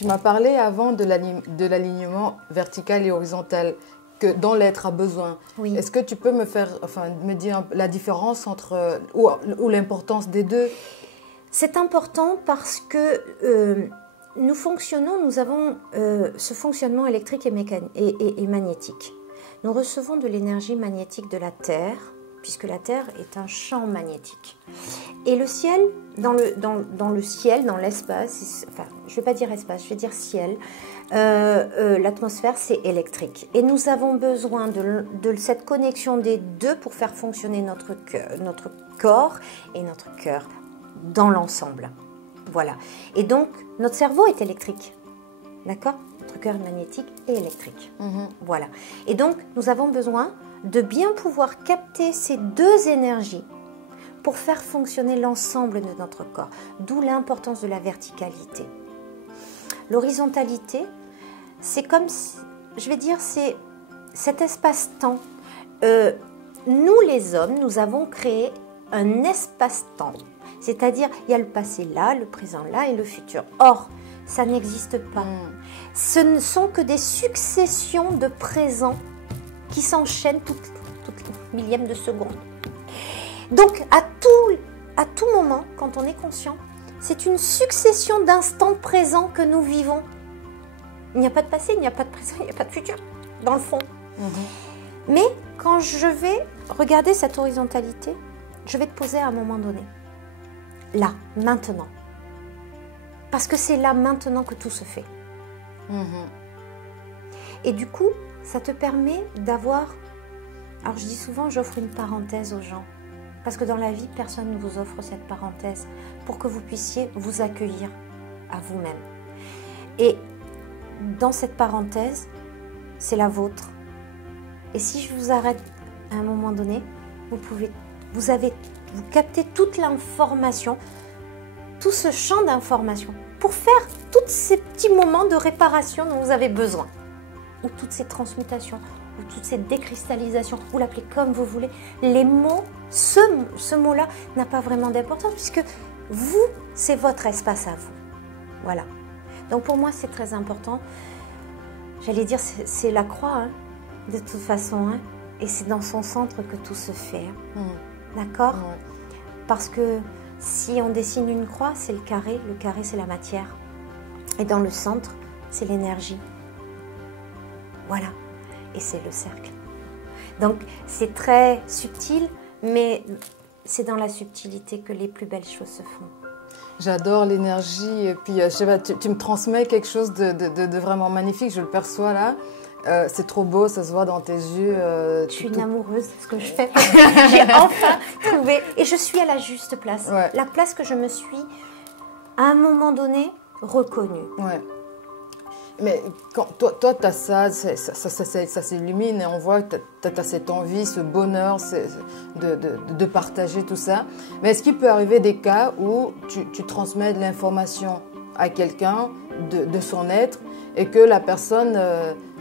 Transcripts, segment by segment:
Tu m'as parlé avant de l'alignement vertical et horizontal dont l'être a besoin. Oui. Est-ce que tu peux me dire la différence entre ou l'importance des deux? C'est important parce que nous avons ce fonctionnement électrique et magnétique. Nous recevons de l'énergie magnétique de la Terre, puisque la Terre est un champ magnétique. Et le ciel, dans le ciel, dans l'espace, enfin, je ne vais pas dire espace, je vais dire ciel, l'atmosphère, c'est électrique. Et nous avons besoin de cette connexion des deux pour faire fonctionner notre corps et notre cœur dans l'ensemble. Voilà. Et donc, notre cerveau est électrique. D'accord ? Notre cœur magnétique est électrique. Voilà. Et donc, nous avons besoin de bien pouvoir capter ces deux énergies pour faire fonctionner l'ensemble de notre corps. D'où l'importance de la verticalité. L'horizontalité, c'est comme, je vais dire, c'est cet espace-temps. Nous, les hommes, nous avons créé un espace-temps. C'est-à-dire, il y a le passé là, le présent là et le futur. Or, ça n'existe pas. Ce ne sont que des successions de présents qui s'enchaînent toutes les millièmes de seconde. Donc, à tout moment, quand on est conscient, c'est une succession d'instants présents que nous vivons. Il n'y a pas de passé, il n'y a pas de présent, il n'y a pas de futur, dans le fond. Mais quand je vais regarder cette horizontalité, je vais te poser à un moment donné. Là, maintenant. Parce que c'est là, maintenant, que tout se fait. Et du coup, ça te permet d'avoir... Alors, je dis souvent, j'offre une parenthèse aux gens. Parce que dans la vie, personne ne vous offre cette parenthèse pour que vous puissiez vous accueillir à vous-même. Et dans cette parenthèse, c'est la vôtre. Et si je vous arrête à un moment donné, vous captez toute l'information, tout ce champ d'information pour faire tous ces petits moments de réparation dont vous avez besoin. Ou toutes ces transmutations, ou toutes ces décristallisations, vous l'appelez comme vous voulez. Les mots, ce mot-là n'a pas vraiment d'importance puisque vous, c'est votre espace à vous. Voilà. Donc pour moi, c'est très important. J'allais dire, c'est la croix, hein, de toute façon. Hein, et c'est dans son centre que tout se fait. Hein. D'accord ? Parce que si on dessine une croix, c'est le carré c'est la matière. Et dans le centre, c'est l'énergie. Voilà. Et c'est le cercle. Donc, c'est très subtil, mais c'est dans la subtilité que les plus belles choses se font. J'adore l'énergie. Et puis, je sais pas, tu me transmets quelque chose de vraiment magnifique. Je le perçois là. C'est trop beau, ça se voit dans tes yeux. Je suis une amoureuse de ce que je fais. J'ai enfin trouvé. Et je suis à la juste place. Ouais. La place que je me suis, à un moment donné, reconnue. Ouais. Mais quand toi tu as ça s'illumine et on voit que tu as cette envie, ce bonheur de partager tout ça. Mais est-ce qu'il peut arriver des cas où tu transmets de l'information à quelqu'un de son être et que la personne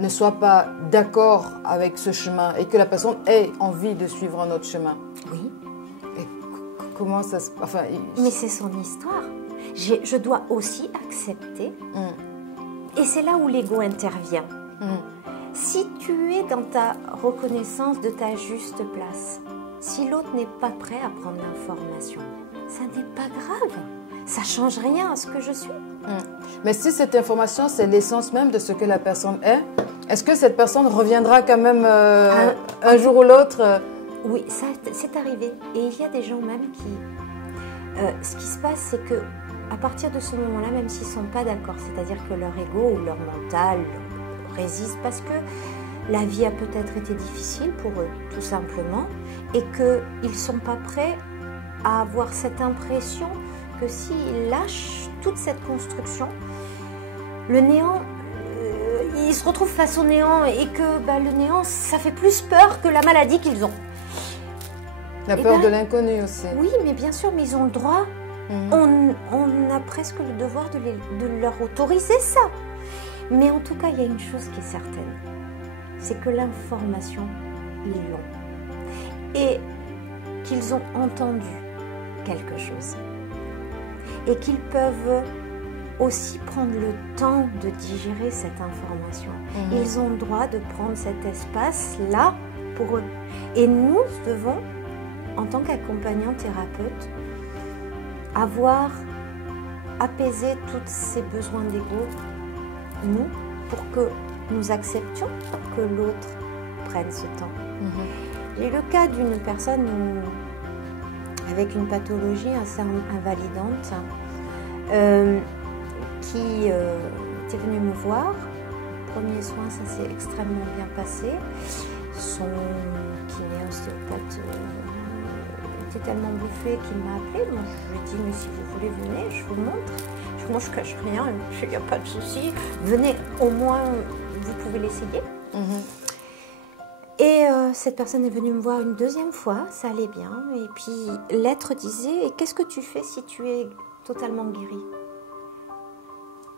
ne soit pas d'accord avec ce chemin et que la personne ait envie de suivre un autre chemin? Oui. Et comment ça se... Enfin, mais c'est son histoire. Je dois aussi accepter... Et c'est là où l'ego intervient. Si tu es dans ta reconnaissance de ta juste place, si l'autre n'est pas prêt à prendre l'information, ça n'est pas grave. Ça ne change rien à ce que je suis. Mais si cette information, c'est l'essence même de ce que la personne est-ce que cette personne reviendra quand même un jour ou l'autre Oui, ça c'est arrivé. Et il y a des gens même qui... ce qui se passe, c'est que à partir de ce moment-là, même s'ils ne sont pas d'accord, c'est-à-dire que leur ego ou leur mental résiste parce que la vie a peut-être été difficile pour eux, tout simplement, et qu'ils ne sont pas prêts à avoir cette impression que s'ils lâchent toute cette construction, le néant, ils se retrouvent face au néant et que le néant, ça fait plus peur que la maladie qu'ils ont. La peur de l'inconnu aussi. Oui, mais bien sûr, mais ils ont le droit. On a presque le devoir de leur autoriser ça. Mais en tout cas, il y a une chose qui est certaine. C'est que l'information, ils l'ont. Et qu'ils ont entendu quelque chose. Et qu'ils peuvent aussi prendre le temps de digérer cette information. Ils ont le droit de prendre cet espace-là pour eux. Et nous devons, en tant qu'accompagnants thérapeutes, avoir apaisé tous ces besoins d'ego, nous, pour que nous acceptions que l'autre prenne ce temps. J'ai eu le cas d'une personne avec une pathologie assez invalidante qui était venue me voir. Premier soin, ça s'est extrêmement bien passé. Son kiné ostéopathe était tellement bluffé qu'il m'a appelé. Donc je lui ai dit, mais si vous voulez, venez, je vous montre. Moi, je ne cache rien, il n'y a pas de souci. Venez, au moins, vous pouvez l'essayer. Et cette personne est venue me voir une deuxième fois, ça allait bien. Et puis l'être disait, et qu'est-ce que tu fais si tu es totalement guéri?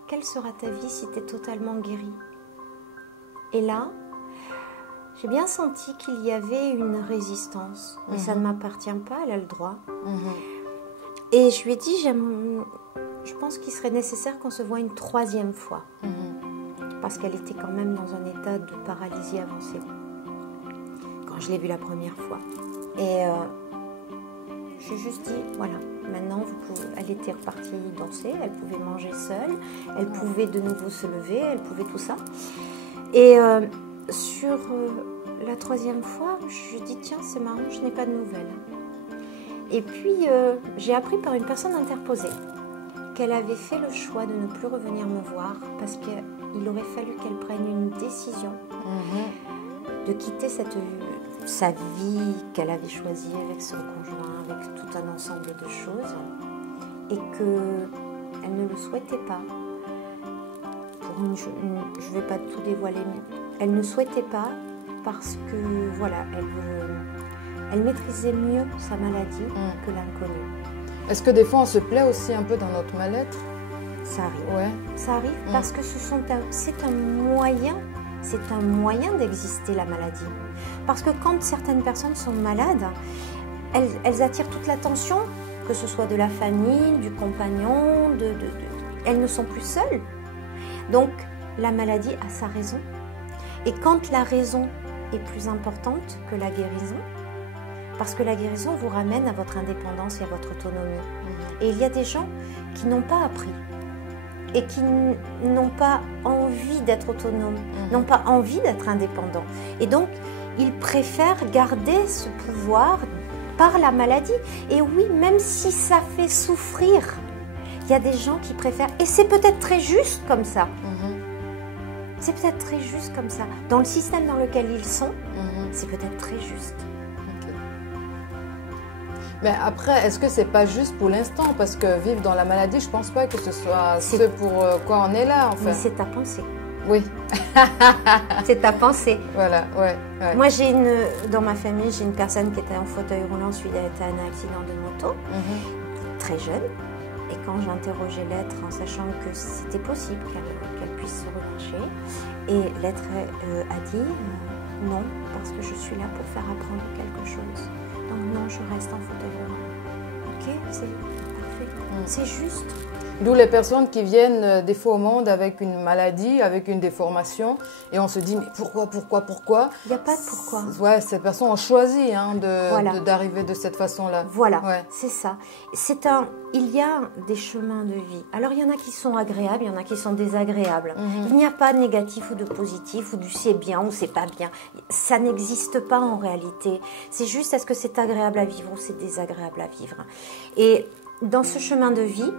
Quelle sera ta vie si tu es totalement guéri? Et là, j'ai bien senti qu'il y avait une résistance. Mais ça ne m'appartient pas, elle a le droit. Et je lui ai dit, je pense qu'il serait nécessaire qu'on se voie une troisième fois. Parce qu'elle était quand même dans un état de paralysie avancée. Quand je l'ai vue la première fois. Et j'ai juste dit, voilà, maintenant, elle était repartie danser, elle pouvait manger seule, elle pouvait de nouveau se lever, elle pouvait tout ça. Et sur la troisième fois, je lui ai dit, tiens, c'est marrant, je n'ai pas de nouvelles. Et puis, j'ai appris par une personne interposée qu'elle avait fait le choix de ne plus revenir me voir parce qu'il aurait fallu qu'elle prenne une décision de quitter sa vie qu'elle avait choisie avec son conjoint, avec tout un ensemble de choses, et qu'elle ne le souhaitait pas. Je ne vais pas tout dévoiler, mais elle ne souhaitait pas parce que, voilà, elle maîtrisait mieux sa maladie que l'inconnu. Est-ce que des fois on se plaît aussi un peu dans notre mal-être? Ça arrive. Ouais. Ça arrive parce que c'est un moyen d'exister, la maladie. Parce que quand certaines personnes sont malades, elles attirent toute l'attention, que ce soit de la famille, du compagnon, elles ne sont plus seules. Donc la maladie a sa raison. Et quand la raison est plus importante que la guérison, parce que la guérison vous ramène à votre indépendance et à votre autonomie. Et il y a des gens qui n'ont pas appris et qui n'ont pas envie d'être autonomes, n'ont pas envie d'être indépendants. Et donc, ils préfèrent garder ce pouvoir par la maladie. Et oui, même si ça fait souffrir, il y a des gens qui préfèrent. Et c'est peut-être très juste comme ça. C'est peut-être très juste comme ça. Dans le système dans lequel ils sont, c'est peut-être très juste. Mais après, est-ce que c'est pas juste pour l'instant? Parce que vivre dans la maladie, je pense pas que ce soit ce pour quoi on est là, en fait. Mais c'est ta pensée. Oui. C'est ta pensée. Voilà, ouais. Moi, dans ma famille, j'ai une personne qui était en fauteuil roulant suite à un accident de moto, très jeune. Et quand j'ai interrogé l'être en sachant que c'était possible qu'elle puisse se remarcher, et l'être a dit non, parce que je suis là pour faire apprendre quelque chose. Donc non, je reste en fauteuil roulant. Ok, c'est parfait. C'est juste. D'où les personnes qui viennent des fois au monde avec une maladie, avec une déformation, et on se dit mais pourquoi? Il n'y a pas de pourquoi. Ouais, ces personnes ont choisi d'arriver de cette façon-là. Voilà, c'est ça. Il y a des chemins de vie. Alors il y en a qui sont agréables, il y en a qui sont désagréables. Il n'y a pas de négatif ou de positif ou du c'est bien ou c'est pas bien. Ça n'existe pas en réalité. C'est juste est-ce que c'est agréable à vivre ou c'est désagréable à vivre. Et dans ce chemin de vie,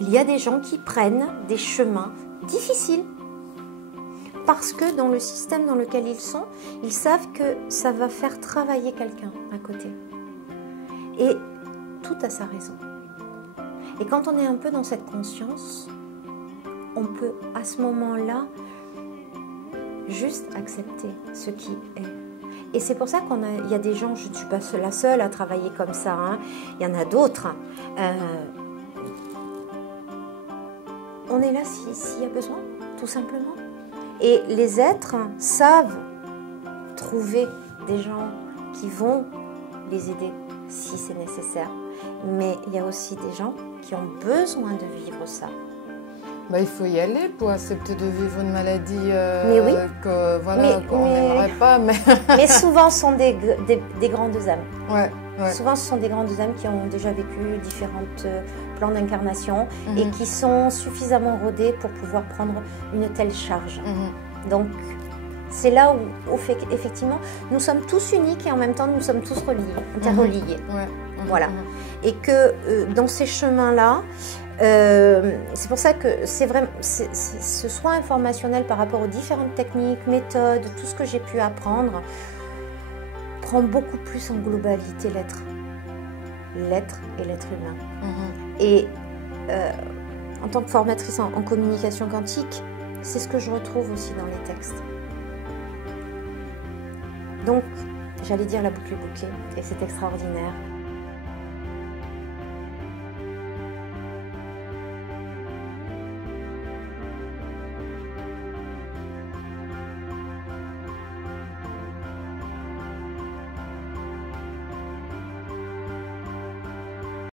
il y a des gens qui prennent des chemins difficiles parce que dans le système dans lequel ils sont, ils savent que ça va faire travailler quelqu'un à côté. Et tout a sa raison. Et quand on est un peu dans cette conscience, on peut à ce moment-là juste accepter ce qui est. Et c'est pour ça qu'il y a des gens, je ne suis pas la seule à travailler comme ça, il y en a d'autres. On est là s'il y a besoin, tout simplement. Et les êtres savent trouver des gens qui vont les aider si c'est nécessaire. Mais il y a aussi des gens qui ont besoin de vivre ça. Bah, il faut y aller pour accepter de vivre une maladie Mais oui. qu'on n'aimerait pas. Mais... mais souvent, ce sont des grandes âmes. Ouais, ouais. Souvent, ce sont des grandes âmes qui ont déjà vécu différents plans d'incarnation et qui sont suffisamment rodées pour pouvoir prendre une telle charge. Donc, c'est là où, effectivement, nous sommes tous uniques et en même temps, nous sommes tous reliés, interreliés. Voilà. Et que dans ces chemins-là, c'est pour ça que c'est vraiment ce soin informationnel par rapport aux différentes techniques, méthodes, tout ce que j'ai pu apprendre prend beaucoup plus en globalité l'être et l'être humain. Et en tant que formatrice en communication quantique, c'est ce que je retrouve aussi dans les textes. Donc, j'allais dire la boucle est bouquet, et c'est extraordinaire.